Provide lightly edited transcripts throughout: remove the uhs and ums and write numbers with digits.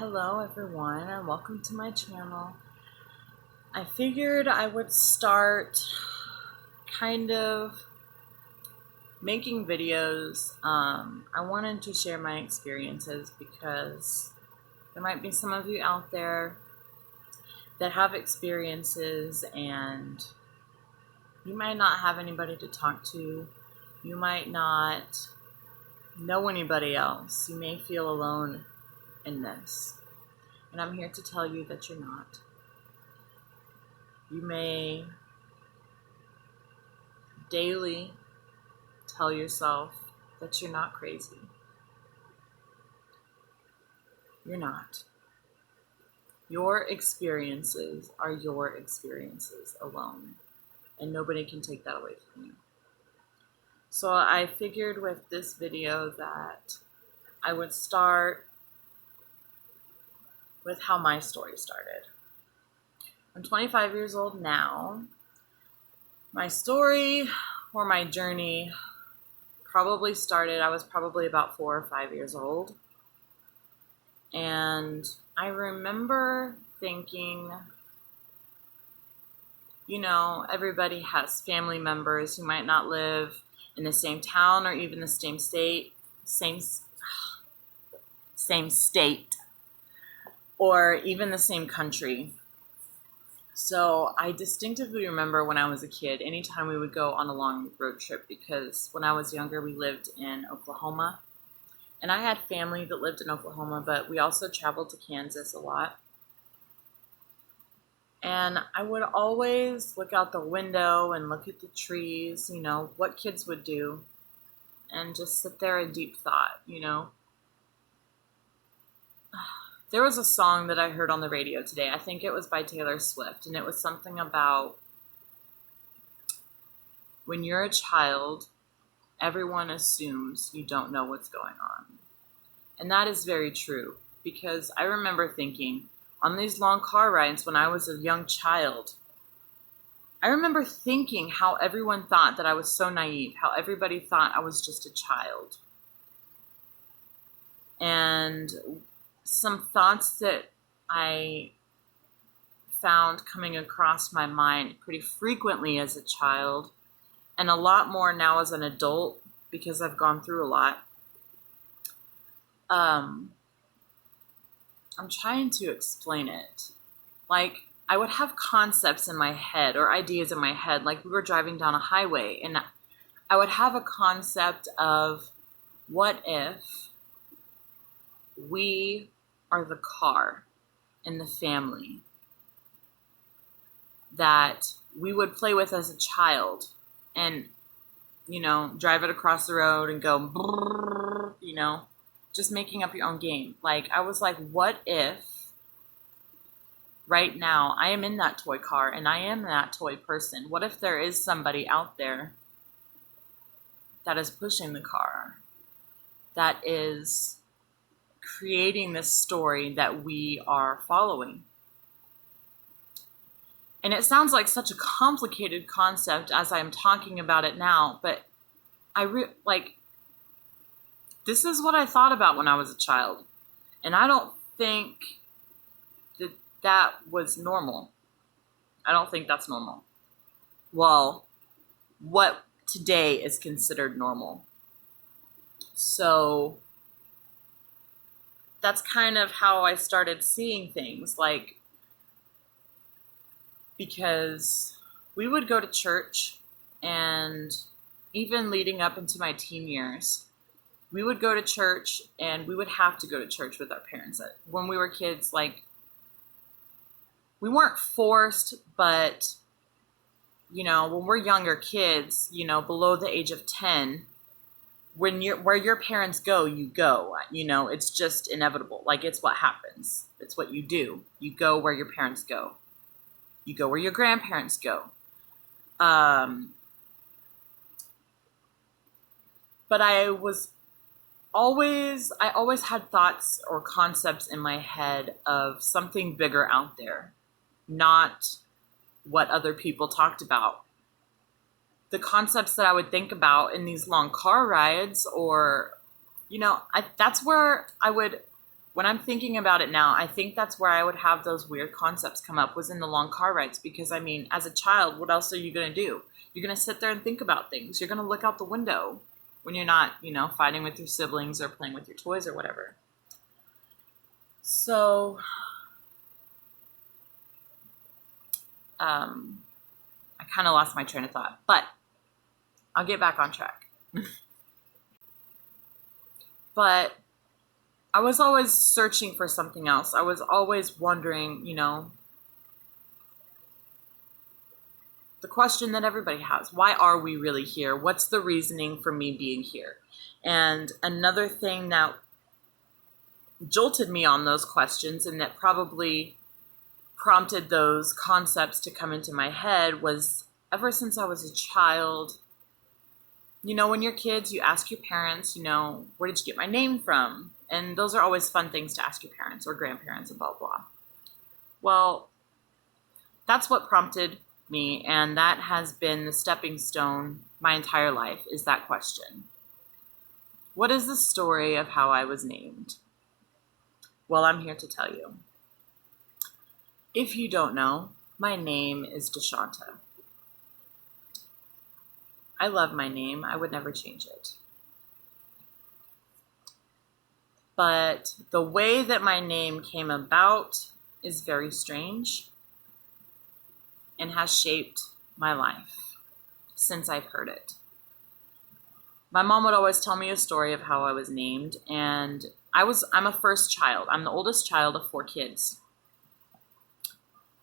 Hello everyone and welcome to my channel. I figured I would start kind of making videos. I wanted to share my experiences because there might be some of you out there that have experiences and you might not have anybody to talk to. You might not know anybody else. You may feel alone in this. And I'm here to tell you that you're not. You may daily tell yourself that you're not crazy. You're not. Your experiences are your experiences alone, and nobody can take that away from you. So I figured with this video that I would start with how my story started. I'm 25 years old now. My story or my journey probably started, I was probably about 4 or 5 years old. And I remember thinking, everybody has family members who might not live in the same town or even the same state, or even the same country. So I distinctively remember when I was a kid, anytime we would go on a long road trip, because when I was younger, we lived in Oklahoma. And I had family that lived in Oklahoma, but we also traveled to Kansas a lot. And I would always look out the window and look at the trees, what kids would do, and just sit there in deep thought, There was a song that I heard on the radio today. I think it was by Taylor Swift, and it was something about when you're a child, everyone assumes you don't know what's going on. And that is very true, because I remember thinking on these long car rides when I was a young child, I remember thinking how everyone thought that I was so naive, how everybody thought I was just a child. And some thoughts that I found coming across my mind pretty frequently as a child, and a lot more now as an adult because I've gone through a lot. I'm trying to explain it. Like, I would have concepts in my head or ideas in my head, like we were driving down a highway, and I would have a concept of, what if we are the car in the family that we would play with as a child and, drive it across the road and go, brrr, just making up your own game. Like, I was like, what if right now I am in that toy car and I am that toy person? What if there is somebody out there that is pushing the car, that is creating this story that we are following? And it sounds like such a complicated concept as I'm talking about it now, but this is what I thought about when I was a child. And I don't think that was normal. I don't think that's normal. Well, what today is considered normal. So that's kind of how I started seeing things, because we would go to church, and even leading up into my teen years, we would go to church, and we would have to go to church with our parents. When we were kids, we weren't forced, but, when we're younger kids, below the age of 10, where your parents go, you go, it's just inevitable. Like, it's what happens. It's what you do. You go where your parents go. You go where your grandparents go. But I always had thoughts or concepts in my head of something bigger out there, not what other people talked about. The concepts that I would think about in these long car rides, or, that's where I would when I'm thinking about it now, I think that's where I would have those weird concepts come up, was in the long car rides. Because, I mean, as a child, what else are you going to do? You're going to sit there and think about things. You're going to look out the window when you're not, fighting with your siblings or playing with your toys or whatever. So, I kind of lost my train of thought, but I'll get back on track. But I was always searching for something else. I was always wondering, the question that everybody has: why are we really here? What's the reasoning for me being here? And another thing that jolted me on those questions, and that probably prompted those concepts to come into my head, was ever since I was a child. When you're kids, you ask your parents, where did you get my name from? And those are always fun things to ask your parents or grandparents and blah, blah. Well, that's what prompted me, and that has been the stepping stone my entire life, is that question. What is the story of how I was named? Well, I'm here to tell you. If you don't know, my name is Deshanta. I love my name. I would never change it. But the way that my name came about is very strange and has shaped my life since I've heard it. My mom would always tell me a story of how I was named, and I'm a first child. I'm the oldest child of 4 kids.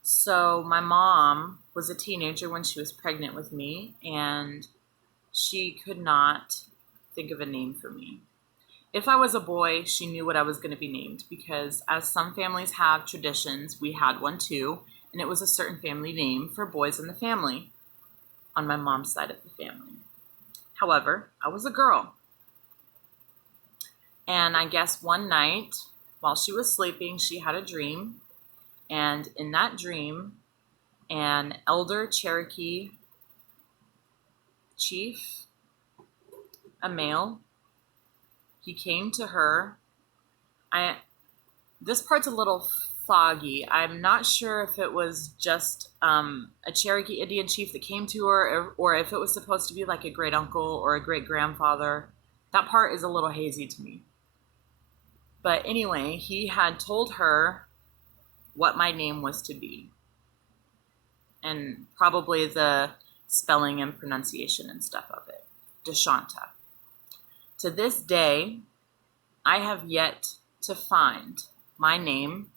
So my mom was a teenager when she was pregnant with me, and she could not think of a name for me. If I was a boy, she knew what I was going to be named, because as some families have traditions, we had one too, and it was a certain family name for boys in the family on my mom's side of the family. However, I was a girl. And I guess one night, while she was sleeping, she had a dream. And in that dream, an elder Cherokee chief, a male, he came to her. This part's a little foggy. I'm not sure if it was just a Cherokee Indian chief that came to her, or if it was supposed to be like a great uncle or a great grandfather. That part is a little hazy to me. But anyway, he had told her what my name was to be, and probably the spelling and pronunciation and stuff of it. Deshanta. To this day, I have yet to find my name,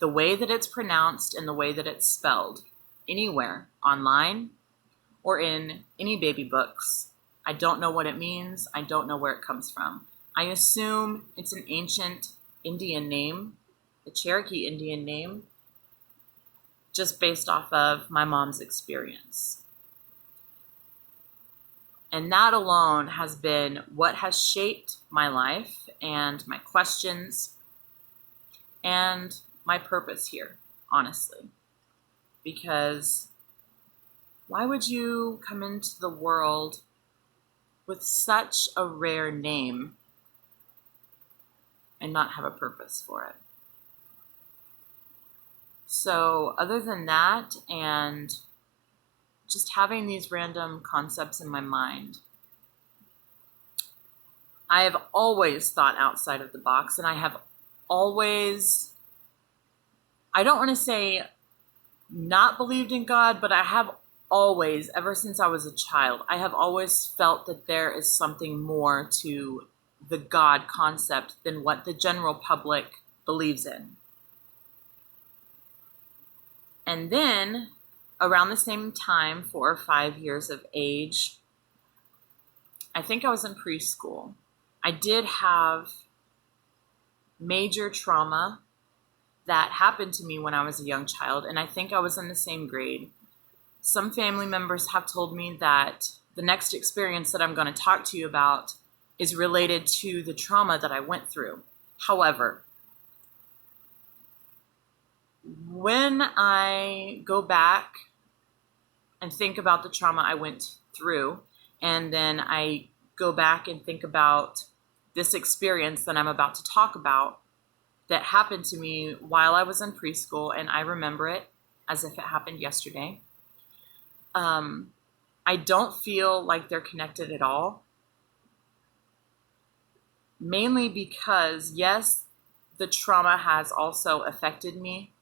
the way that it's pronounced and the way that it's spelled, anywhere online or in any baby books. I don't know what it means. I don't know where it comes from. I assume it's an ancient Indian name, a Cherokee Indian name, just based off of my mom's experience. And that alone has been what has shaped my life and my questions and my purpose here, honestly. Because why would you come into the world with such a rare name and not have a purpose for it? So other than that, and just having these random concepts in my mind, I have always thought outside of the box, and I have always, I don't want to say not believed in God, but I have always, ever since I was a child, I have always felt that there is something more to the God concept than what the general public believes in. And then around the same time, 4 or 5 years of age, I think I was in preschool. I did have major trauma that happened to me when I was a young child, and I think I was in the same grade. Some family members have told me that the next experience that I'm going to talk to you about is related to the trauma that I went through. However, when I go back and think about the trauma I went through, and then I go back and think about this experience that I'm about to talk about, that happened to me while I was in preschool, and I remember it as if it happened yesterday. I don't feel like they're connected at all. Mainly because, yes, the trauma has also affected me,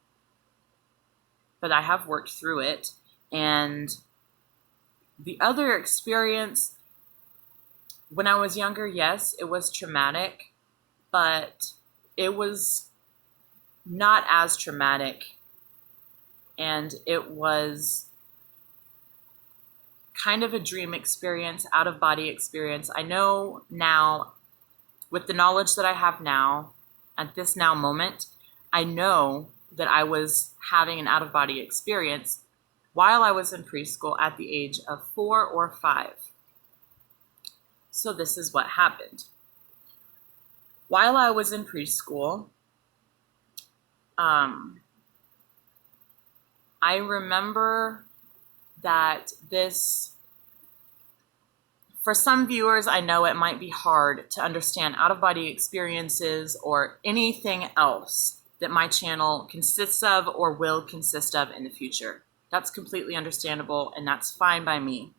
but I have worked through it. And the other experience, when I was younger, yes, it was traumatic, but it was not as traumatic. And it was kind of a dream experience, out of body experience. I know now, with the knowledge that I have now, at this now moment, I know that I was having an out of body experience while I was in preschool at the age of 4 or 5. So this is what happened. While I was in preschool, I remember that this, for some viewers, I know it might be hard to understand out-of-body experiences or anything else that my channel consists of or will consist of in the future. That's completely understandable, and that's fine by me.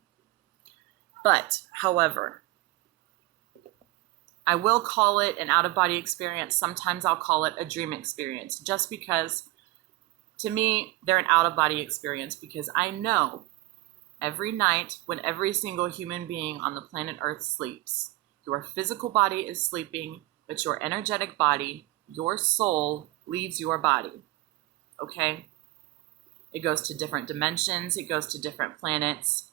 But, however, I will call it an out-of-body experience. Sometimes I'll call it a dream experience, just because, to me, they're an out-of-body experience, because I know every night when every single human being on the planet Earth sleeps, your physical body is sleeping, but your energetic body, your soul, leaves your body, okay? It goes to different dimensions, it goes to different planets,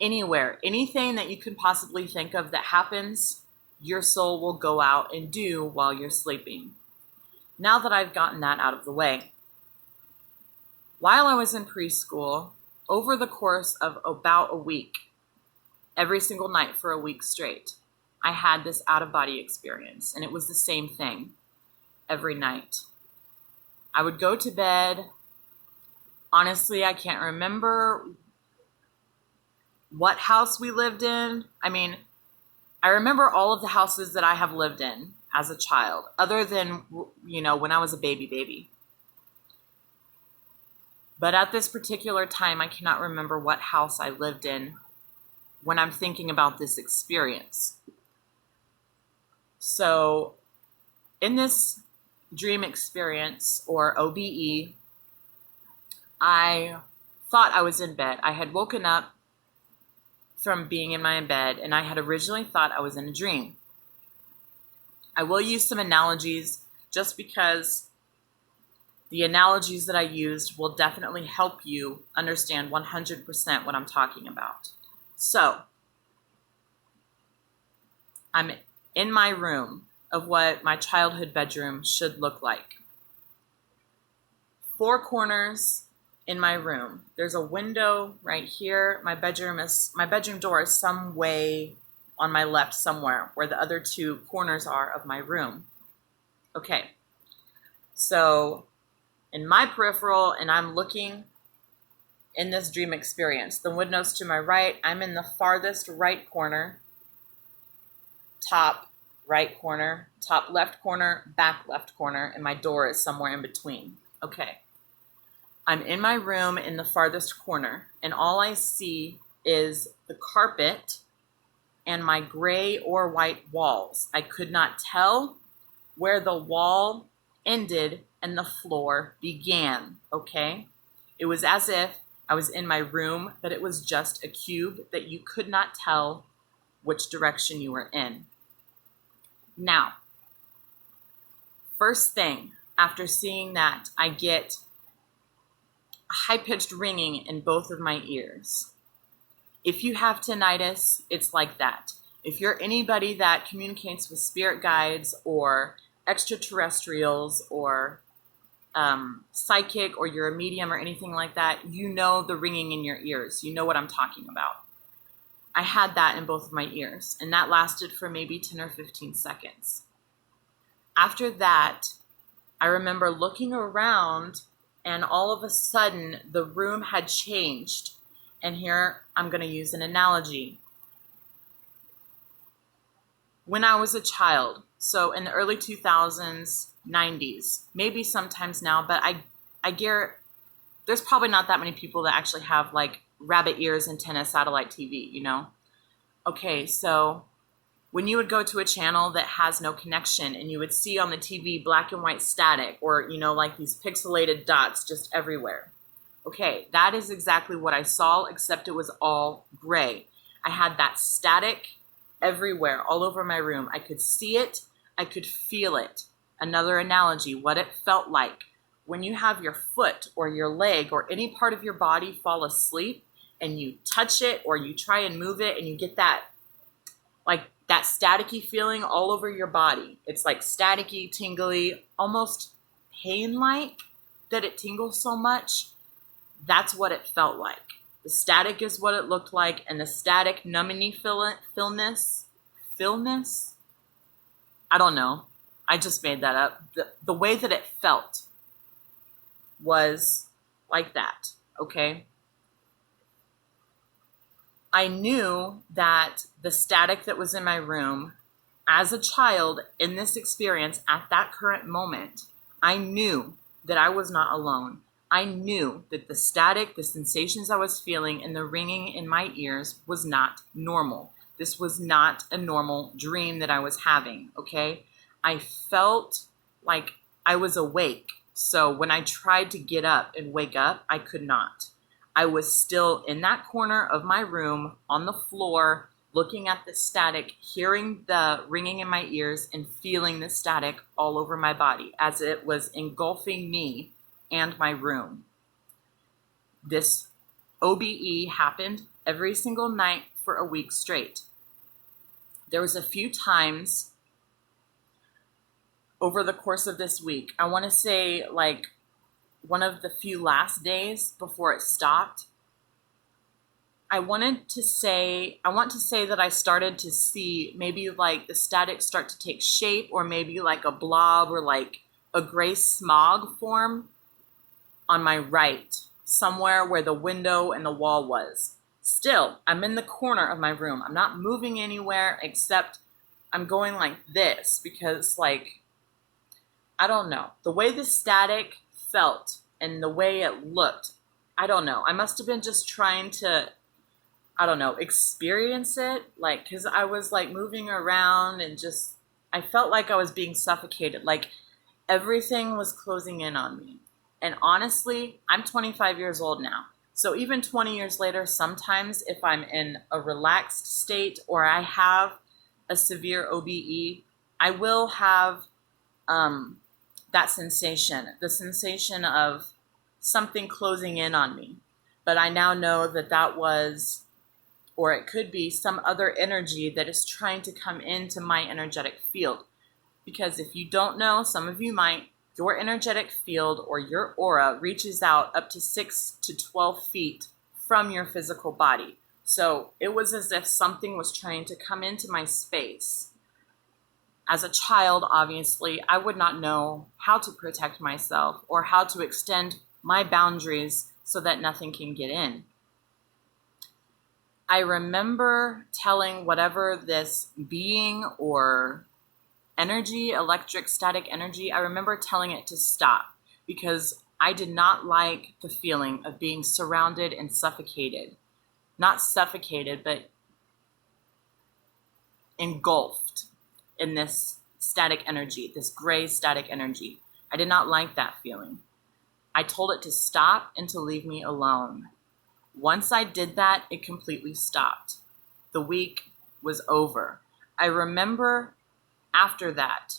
anywhere. Anything that you can possibly think of that happens, your soul will go out and do while you're sleeping. Now that I've gotten that out of the way, while I was in preschool, over the course of about a week, every single night for a week straight, I had this out-of-body experience, and it was the same thing every night. I would go to bed. Honestly, I can't remember what house we lived in. I mean, I remember all of the houses that I have lived in as a child, other than, when I was a baby. But at this particular time, I cannot remember what house I lived in when I'm thinking about this experience. So, in this dream experience, or OBE, I thought I was in bed. I had woken up from being in my bed, and I had originally thought I was in a dream. I will use some analogies just because the analogies that I used will definitely help you understand 100% what I'm talking about. So, I'm in my room of what my childhood bedroom should look like. 4 corners in my room. There's a window right here. My bedroom door is some way on my left somewhere where the other 2 corners are of my room. Okay. So, in my peripheral, and I'm looking in this dream experience. The window's to my right. I'm in the farthest right corner, top right corner, top left corner, back left corner, and my door is somewhere in between. Okay. I'm in my room in the farthest corner, and all I see is the carpet and my gray or white walls. I could not tell where the wall ended and the floor began, okay? It was as if I was in my room, but it was just a cube that you could not tell which direction you were in. Now, first thing, after seeing that, I get a high-pitched ringing in both of my ears. If you have tinnitus, it's like that. If you're anybody that communicates with spirit guides or extraterrestrials or psychic, or you're a medium or anything like that, you know the ringing in your ears. You know what I'm talking about. I had that in both of my ears, and that lasted for maybe 10 or 15 seconds. After that, I remember looking around, and all of a sudden, the room had changed. And here, I'm going to use an analogy. When I was a child, so in the early 2000s, 90s, maybe sometimes now, but I guarantee there's probably not that many people that actually have like rabbit ears, antenna, satellite TV, you know? Okay, so when you would go to a channel that has no connection and you would see on the TV black and white static, or, you know, like these pixelated dots just everywhere. Okay, that is exactly what I saw, except it was all gray. I had that static everywhere, all over my room. I could see it, I could feel it. Another analogy, what it felt like when you have your foot or your leg or any part of your body fall asleep and you touch it or you try and move it and you get that, like that staticky feeling all over your body. It's like staticky, tingly, almost pain-like that it tingles so much. That's what it felt like. The static is what it looked like, and the static numbing fillness, I don't know. I just made that up. The way that it felt was like that, okay? I knew that the static that was in my room as a child in this experience at that current moment, I knew that I was not alone. I knew that the static, the sensations I was feeling, and the ringing in my ears was not normal. This was not a normal dream that I was having, okay? I felt like I was awake. So when I tried to get up and wake up, I could not. I was still in that corner of my room on the floor, looking at the static, hearing the ringing in my ears, and feeling the static all over my body as it was engulfing me and my room. This OBE happened every single night for a week straight. There was a few times over the course of this week, I want to say like one of the few last days before it stopped, I want to say that I started to see maybe like the static start to take shape, or maybe like a blob or like a gray smog form on my right, somewhere where the window and the wall was. Still, I'm in the corner of my room. I'm not moving anywhere except I'm going like this because, like, I don't know. The way the static felt and the way it looked, I don't know. I must have been just trying to, I don't know, experience it. Like, because I was like moving around and just, I felt like I was being suffocated. Like everything was closing in on me. And honestly, I'm 25 years old now. So even 20 years later, sometimes if I'm in a relaxed state or I have a severe OBE, I will have that sensation, the sensation of something closing in on me. But I now know that that was, or it could be, some other energy that is trying to come into my energetic field. Because if you don't know, some of you might, your energetic field or your aura reaches out up to 6 to 12 feet from your physical body. So it was as if something was trying to come into my space. As a child, obviously, I would not know how to protect myself or how to extend my boundaries so that nothing can get in. I remember telling whatever this being or energy, electric, static energy, I remember telling it to stop because I did not like the feeling of being surrounded and suffocated. Not suffocated, but engulfed in this static energy, this gray static energy. I did not like that feeling. I told it to stop and to leave me alone. Once I did that, it completely stopped. The week was over. I remember after that,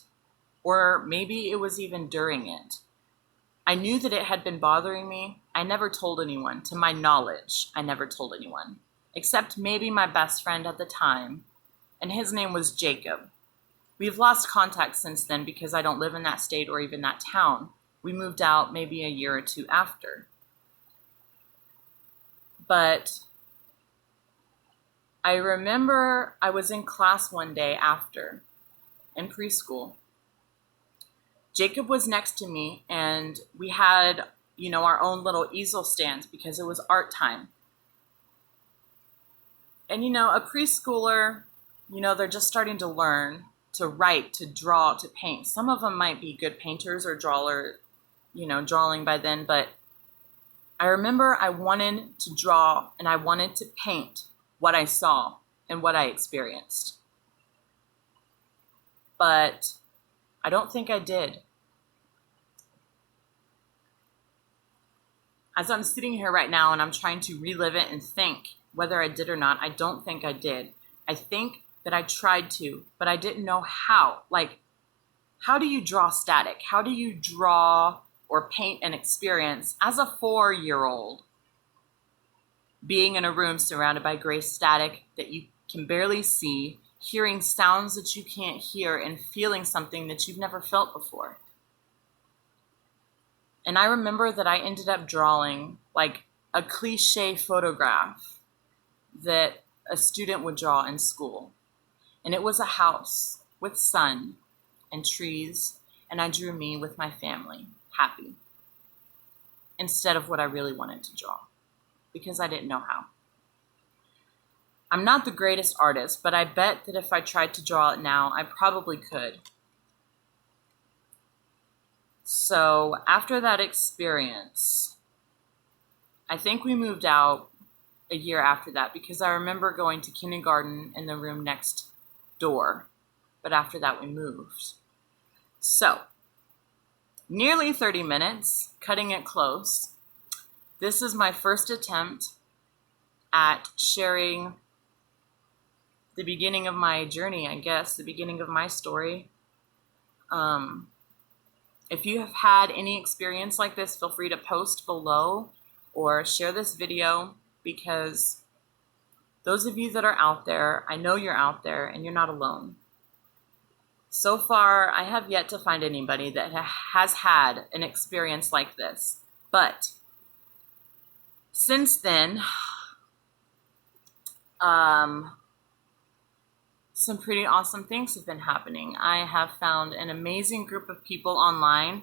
or maybe it was even during it, I knew that it had been bothering me. I never told anyone. To my knowledge, I never told anyone, except maybe my best friend at the time, and his name was Jacob. We've lost contact since then because I don't live in that state or even that town. We moved out maybe a year or two after. But I remember I was in class one day after, in preschool. Jacob was next to me and we had, our own little easel stand because it was art time. And, a preschooler, they're just starting to learn to write, to draw, to paint. Some of them might be good painters or drawing by then, but I remember I wanted to draw and I wanted to paint what I saw and what I experienced. But I don't think I did. As I'm sitting here right now and I'm trying to relive it and think whether I did or not, I don't think I did. I think that I tried to, but I didn't know how. Like, how do you draw static? How do you draw or paint an experience as a 4-year-old? Being in a room surrounded by gray static that you can barely see, hearing sounds that you can't hear, and feeling something that you've never felt before. And I remember that I ended up drawing like a cliche photograph that a student would draw in school. And it was a house with sun and trees, and I drew me with my family, happy, instead of what I really wanted to draw, because I didn't know how. I'm not the greatest artist, but I bet that if I tried to draw it now, I probably could. So after that experience, I think we moved out a year after that, because I remember going to kindergarten in the room next door, but after that we moved. So, nearly 30 minutes, cutting it close. This is my first attempt at sharing the beginning of my journey, I guess, the beginning of my story. If you have had any experience like this, feel free to post below or share this video, because those of you that are out there, I know you're out there and you're not alone. So far, I have yet to find anybody that has had an experience like this. But since then, some pretty awesome things have been happening. I have found an amazing group of people online,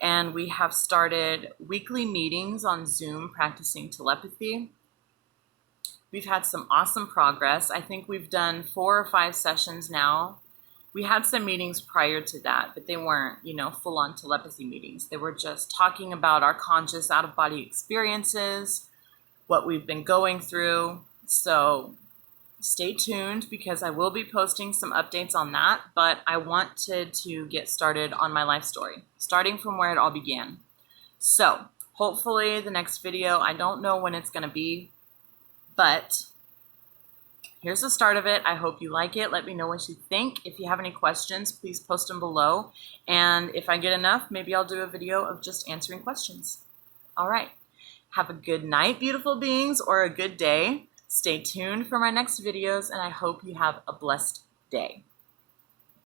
and we have started weekly meetings on Zoom practicing telepathy. We've had some awesome progress. I think we've done 4 or 5 sessions now. We had some meetings prior to that, but they weren't, full-on telepathy meetings. They were just talking about our conscious out-of-body experiences, what we've been going through. So stay tuned, because I will be posting some updates on that, but I wanted to get started on my life story, starting from where it all began. So hopefully the next video, I don't know when it's going to be, but here's the start of it. I hope you like it. Let me know what you think. If you have any questions, please post them below. And if I get enough, maybe I'll do a video of just answering questions. All right. Have a good night, beautiful beings, or a good day. Stay tuned for my next videos, and I hope you have a blessed day.